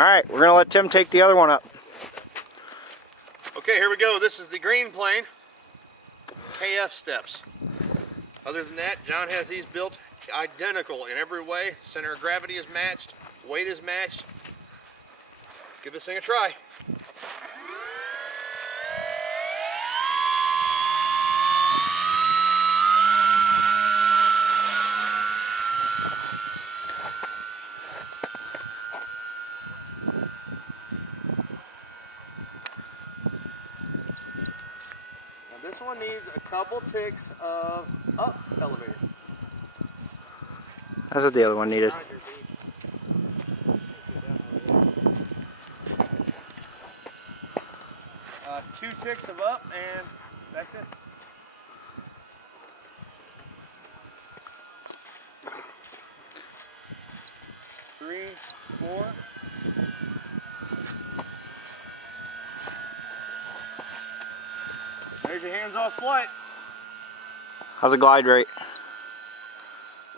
Alright, we're going to let Tim take the other one up. Okay, here we go. This is the green plane. KF steps. Other than that, John has these built identical in every way. Center of gravity is matched. Weight is matched. Let's give this thing a try. This one needs a couple ticks of up elevator. That's what the other one needed. 2 ticks of up and that's it. Three, 4. There's your hands off flight. How's the glide rate?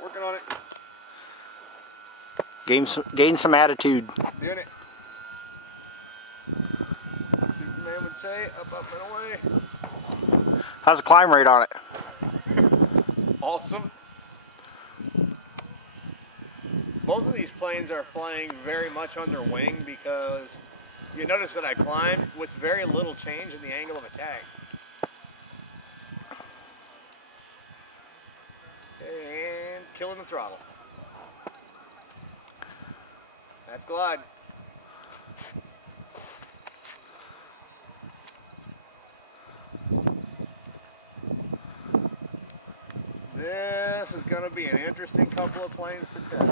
Working on it. Gain some attitude. Doing it. Superman would say, up, up, and away. How's the climb rate on it? Awesome. Both of these planes are flying very much on their wing because you notice that I climbed with very little change in the angle of attack. And killing the throttle. That's glide. This is going to be an interesting couple of planes to test.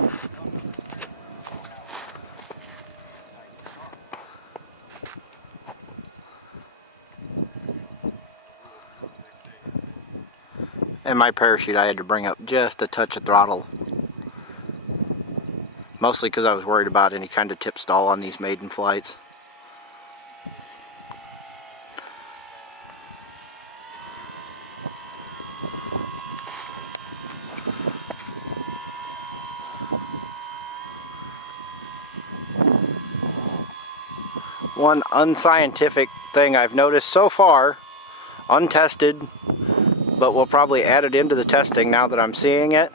In my parachute, I had to bring up just a touch of throttle. Mostly because I was worried about any kind of tip stall on these maiden flights. One unscientific thing I've noticed so far, untested, but we'll probably add it into the testing now that I'm seeing it.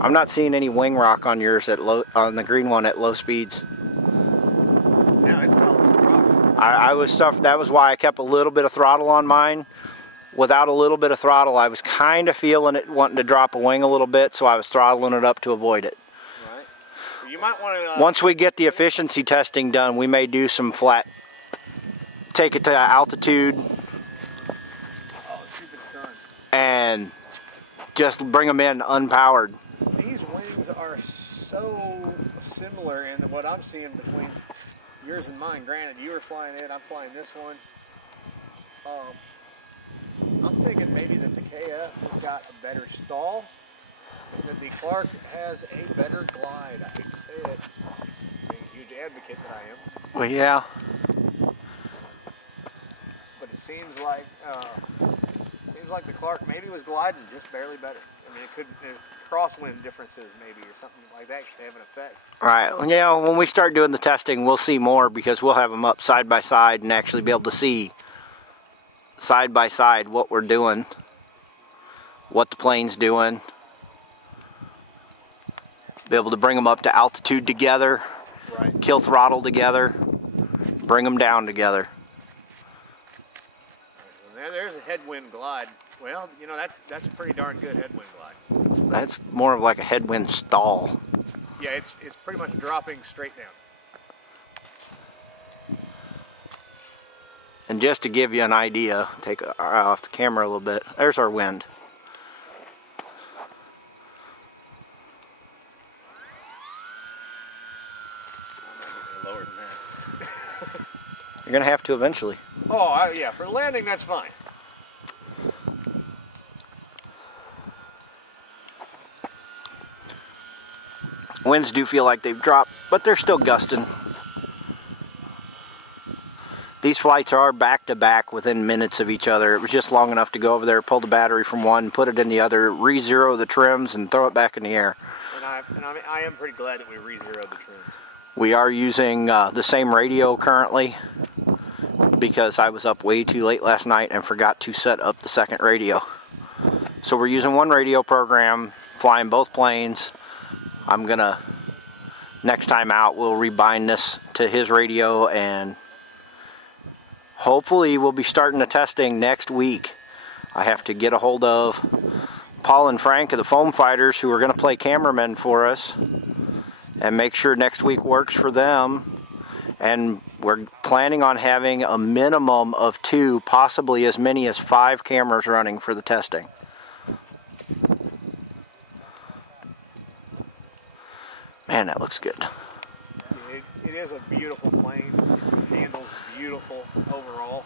I'm not seeing any wing rock on yours at low, on the green one at low speeds. Yeah, it's solid rock. That was why I kept a little bit of throttle on mine. Without a little bit of throttle, I was kind of feeling it wanting to drop a wing a little bit, so I was throttling it up to avoid it. Right. You might want to. Once we get the efficiency testing done, we may do some flat. Take it to altitude. And just bring them in unpowered. These wings are so similar in what I'm seeing between yours and mine. Granted, you were flying it, I'm flying this one. I'm thinking maybe that the KF has got a better stall, that the Clark has a better glide. I hate to say it. I'm a huge advocate that I am. Well, yeah. But it seems like the Clark maybe was gliding just barely better. I mean, it could crosswind differences maybe or something like that could have an effect. Right. Well, yeah. When we start doing the testing, we'll see more because we'll have them up side by side and actually be able to see side by side what we're doing, what the plane's doing. Be able to bring them up to altitude together, right. Kill throttle together, bring them down together. There's a headwind glide. Well, you know, that's a pretty darn good headwind glide. That's more of like a headwind stall. Yeah, it's pretty much dropping straight down. And just to give you an idea, take off the camera a little bit. There's our wind. Lower than that. You're gonna have to eventually. Oh, yeah, for landing, that's fine. Winds do feel like they've dropped, but they're still gusting. These flights are back to back within minutes of each other. It was just long enough to go over there, pull the battery from one, put it in the other, re-zero the trims, and throw it back in the air. And I am pretty glad that we re-zeroed the trims. We are using the same radio currently because I was up way too late last night and forgot to set up the second radio. So we're using one radio program, flying both planes. I'm gonna, next time out, we'll rebind this to his radio, and hopefully we'll be starting the testing next week. I have to get a hold of Paul and Frank of the Foam Fighters, who are gonna play cameramen for us, and make sure next week works for them. And we're planning on having a minimum of 2, possibly as many as 5 cameras running for the testing. Man, that looks good. It is a beautiful plane. It handles beautiful overall.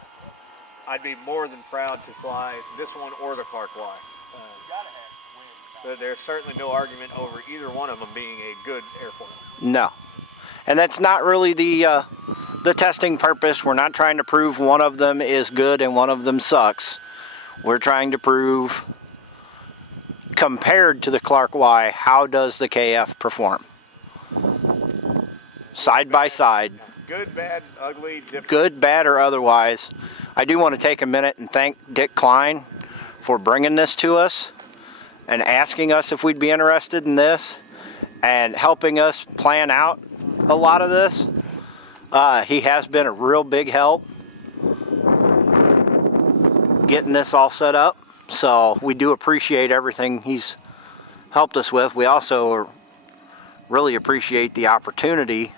I'd be more than proud to fly this one or the Clark Y. There's certainly no argument over either one of them being a good airfoil. No. And that's not really the testing purpose. We're not trying to prove one of them is good and one of them sucks. We're trying to prove, compared to the Clark Y, how does the KF perform? Side by side. Good, bad, ugly, different. Good, bad, or otherwise. I do want to take a minute and thank Dick Klein for bringing this to us and asking us if we'd be interested in this and helping us plan out a lot of this. He has been a real big help getting this all set up, so we do appreciate everything he's helped us with. We also really appreciate the opportunity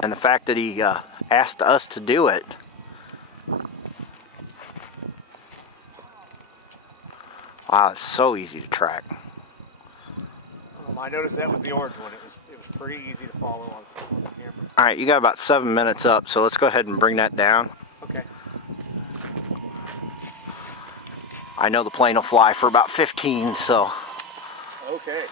and the fact that he asked us to do it. Wow, it's so easy to track. I noticed that with the orange one. It was pretty easy to follow on the camera. All right, you got about 7 minutes up, so let's go ahead and bring that down. Okay. I know the plane will fly for about 15, so. Okay.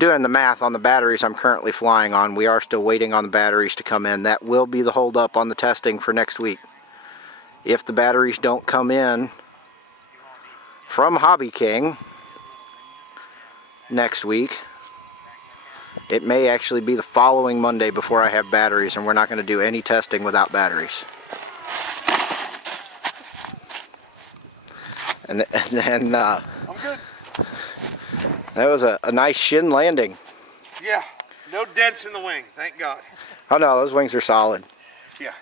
Doing the math on the batteries I'm currently flying on, we are still waiting on the batteries to come in. That will be the holdup on the testing for next week. If the batteries don't come in from Hobby King next week, it may actually be the following Monday before I have batteries, and we're not going to do any testing without batteries. And I'm good. That was a nice shin landing. Yeah, no dents in the wing, thank God. Oh no, those wings are solid. Yeah.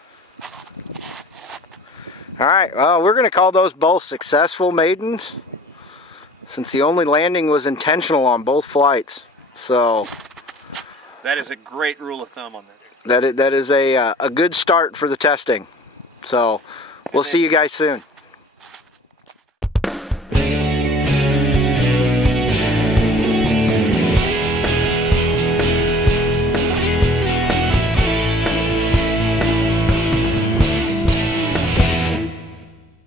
All right, well, we're going to call those both successful Maidens, since the only landing was intentional on both flights. So that is a great rule of thumb on that. That is a good start for the testing. So we'll see you guys soon.